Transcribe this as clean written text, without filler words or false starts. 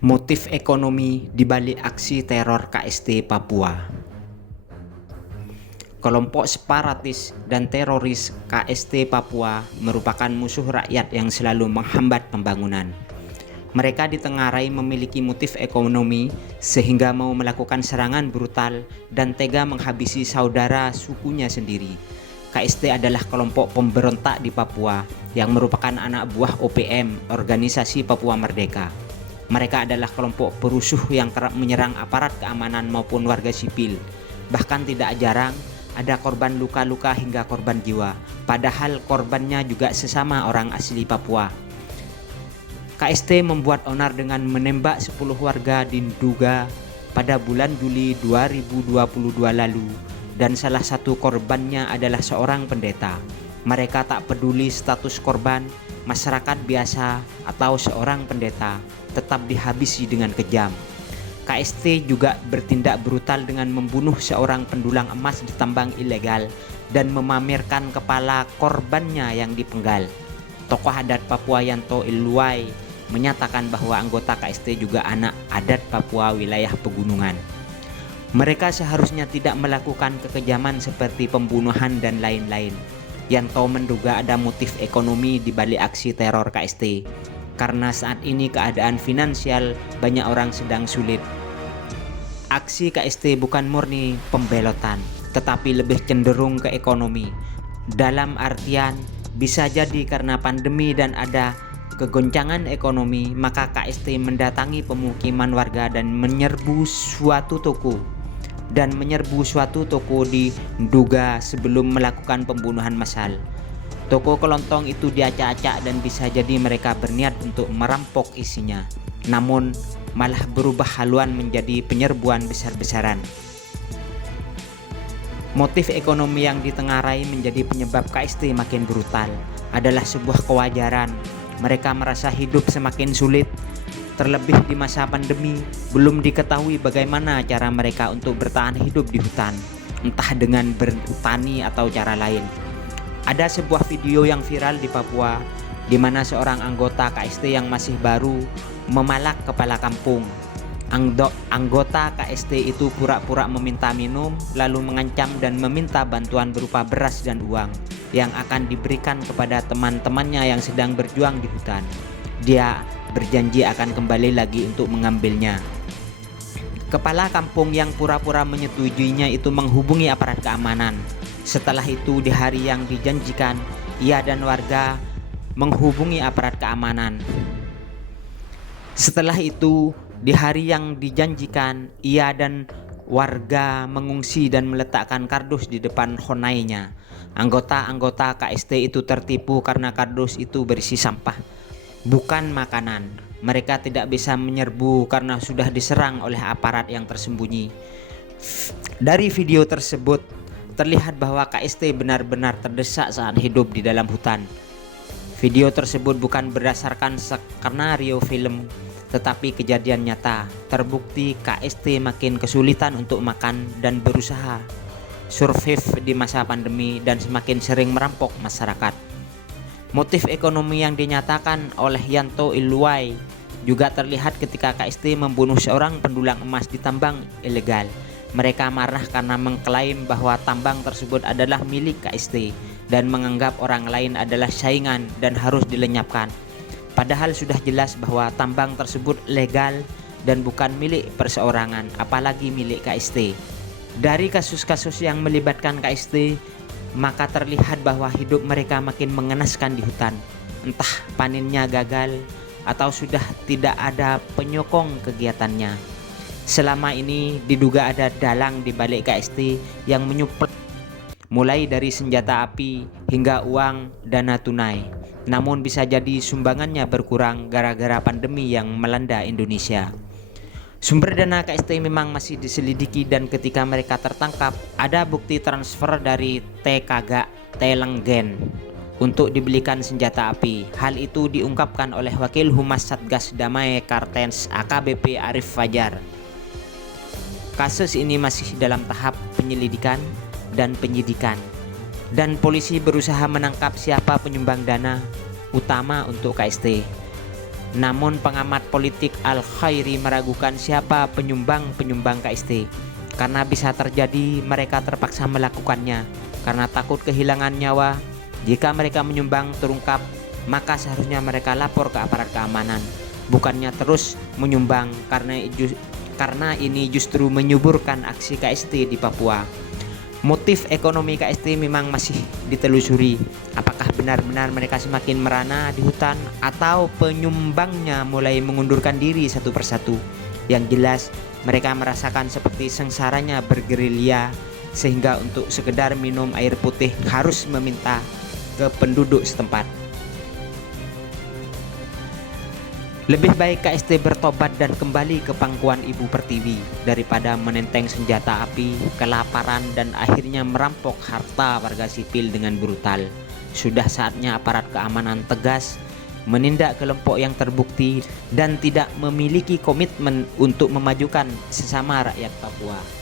Motif ekonomi di balik aksi teror KST Papua. Kelompok separatis dan teroris KST Papua merupakan musuh rakyat yang selalu menghambat pembangunan. Mereka ditengarai memiliki motif ekonomi sehingga mau melakukan serangan brutal dan tega menghabisi saudara sukunya sendiri. KST adalah kelompok pemberontak di Papua yang merupakan anak buah OPM, Organisasi Papua Merdeka. Mereka adalah kelompok perusuh yang kerap menyerang aparat keamanan maupun warga sipil. Bahkan tidak jarang ada korban luka-luka hingga korban jiwa, padahal korbannya juga sesama orang asli Papua. KST membuat onar dengan menembak 10 warga di Nduga pada bulan Juli 2022 lalu, dan salah satu korbannya adalah seorang pendeta. Mereka tak peduli status korban, masyarakat biasa atau seorang pendeta, tetap dihabisi dengan kejam. KST juga bertindak brutal dengan membunuh seorang pendulang emas di tambang ilegal dan memamerkan kepala korbannya yang dipenggal. Tokoh adat Papua Yanto Iluai menyatakan bahwa anggota KST juga anak adat Papua wilayah pegunungan. Mereka seharusnya tidak melakukan kekejaman seperti pembunuhan dan lain-lain. Yanto menduga ada motif ekonomi di balik aksi teror KST, karena saat ini keadaan finansial banyak orang sedang sulit. Aksi KST bukan murni pembelotan, tetapi lebih cenderung ke ekonomi. Dalam artian, bisa jadi karena pandemi dan ada kegoncangan ekonomi, maka KST mendatangi pemukiman warga dan menyerbu suatu toko di Nduga sebelum melakukan pembunuhan massal. Toko kelontong itu diacak-acak dan bisa jadi mereka berniat untuk merampok isinya, namun malah berubah haluan menjadi penyerbuan besar-besaran. Motif ekonomi yang ditengarai menjadi penyebab KST makin brutal adalah sebuah kewajaran. Mereka merasa hidup semakin sulit, terlebih di masa pandemi. Belum diketahui bagaimana cara mereka untuk bertahan hidup di hutan, entah dengan bertani atau cara lain. Ada sebuah video yang viral di Papua di mana seorang anggota KST yang masih baru memalak kepala kampung. Anggota KST itu pura-pura meminta minum, lalu mengancam dan meminta bantuan berupa beras dan uang yang akan diberikan kepada teman-temannya yang sedang berjuang di hutan. Dia berjanji akan kembali lagi untuk mengambilnya. Kepala kampung yang pura-pura menyetujuinya itu menghubungi aparat keamanan. Setelah itu, di hari yang dijanjikan, ia dan warga menghubungi aparat keamanan. Setelah itu, di hari yang dijanjikan, ia dan warga mengungsi dan meletakkan kardus di depan honainya. Anggota-anggota KST itu tertipu karena kardus itu berisi sampah, bukan makanan. Mereka tidak bisa menyerbu karena sudah diserang oleh aparat yang tersembunyi. Dari video tersebut terlihat bahwa KST benar-benar terdesak saat hidup di dalam hutan. Video tersebut bukan berdasarkan skenario film, tetapi kejadian nyata. Terbukti KST makin kesulitan untuk makan dan berusaha survive di masa pandemi dan semakin sering merampok masyarakat. Motif ekonomi yang dinyatakan oleh Yanto Iluai juga terlihat ketika KST membunuh seorang pendulang emas di tambang ilegal. Mereka marah karena mengklaim bahwa tambang tersebut adalah milik KST dan menganggap orang lain adalah saingan dan harus dilenyapkan. Padahal sudah jelas bahwa tambang tersebut legal dan bukan milik perseorangan, apalagi milik KST. Dari kasus-kasus yang melibatkan KST, maka terlihat bahwa hidup mereka makin mengenaskan di hutan. Entah panennya gagal atau sudah tidak ada penyokong kegiatannya. Selama ini diduga ada dalang di balik KST yang menyuplai mulai dari senjata api hingga uang dana tunai. Namun bisa jadi sumbangannya berkurang gara-gara pandemi yang melanda Indonesia. Sumber dana KST memang masih diselidiki dan ketika mereka tertangkap, ada bukti transfer dari TKG Telenggen untuk dibelikan senjata api. Hal itu diungkapkan oleh Wakil Humas Satgas Damai Kartens AKBP Arif Fajar. Kasus ini masih dalam tahap penyelidikan dan penyidikan, dan polisi berusaha menangkap siapa penyumbang dana utama untuk KST. Namun pengamat politik Al-Khairi meragukan siapa penyumbang-penyumbang KST, karena bisa terjadi mereka terpaksa melakukannya karena takut kehilangan nyawa. Jika mereka menyumbang terungkap, maka seharusnya mereka lapor ke aparat keamanan, bukannya terus menyumbang karena ini justru menyuburkan aksi KST di Papua. Motif ekonomi KST memang masih ditelusuri. Apakah benar-benar mereka semakin merana di hutan atau penyumbangnya mulai mengundurkan diri satu persatu? Yang jelas mereka merasakan seperti sengsaranya bergerilya, sehingga untuk sekedar minum air putih harus meminta ke penduduk setempat. Lebih baik KST bertobat dan kembali ke pangkuan Ibu Pertiwi daripada menenteng senjata api, kelaparan, dan akhirnya merampok harta warga sipil dengan brutal. Sudah saatnya aparat keamanan tegas menindak kelompok yang terbukti dan tidak memiliki komitmen untuk memajukan sesama rakyat Papua.